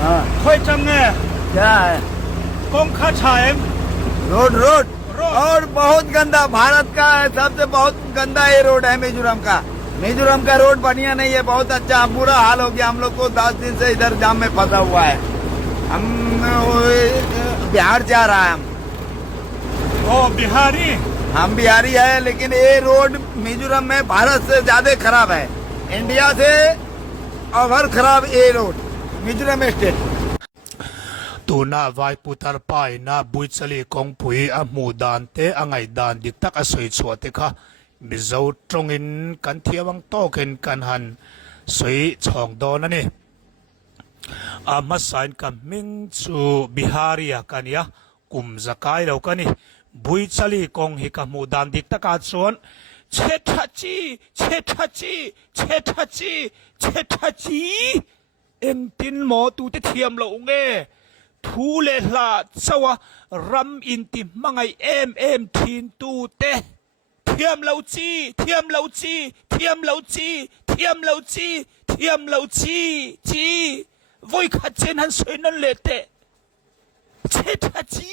हाँ खोई चंगे क्या है कौन खा छाए रोड रोड रोड। और बहुत गंदा भारत का सबसे बहुत गंदा ये रोड है मिजोरम का। मिजोरम का रोड बढ़िया नहीं है, बहुत अच्छा बुरा हाल हो गया। हम लोग को 10 दिन से इधर जाम में फंसा हुआ है। हम बिहार से आ रहा है ओ बिहारी हम बिहारी है, लेकिन ये रोड मिजोरम में भारत से ज्यादा खराब है। इंडिया से ओवर खराब ये रोड मिजोरम स्टेट।ตูน่าไว้ปุตรปายน่าบุยชลีกองผุยอหมูดานเตอไงดานดิกตักอสวยสวดค่ะมิเจ้าตรงอินกันเทียวังโตเข็นกันหันสวยช่องโดนนี่มาสายกับมิงซูบิฮารีกันยะกุมจะกายเรากันนี่บุยชลีกองฮิกหมูดานดิกตักอาชวนเชทัจีเชทัจีเชทัจีเชทัจีเอ็งตินหมอตูเทียมเราเงทูเลลาสวะรัมอินติมังไงเอ็มทินตูเตเทียมเราจีเทียมเราจีเทียมเราจีเทียมเราจีเทียมเราจีไว้ขัดเจนหันสวยนั่นเลยเตเชทัจี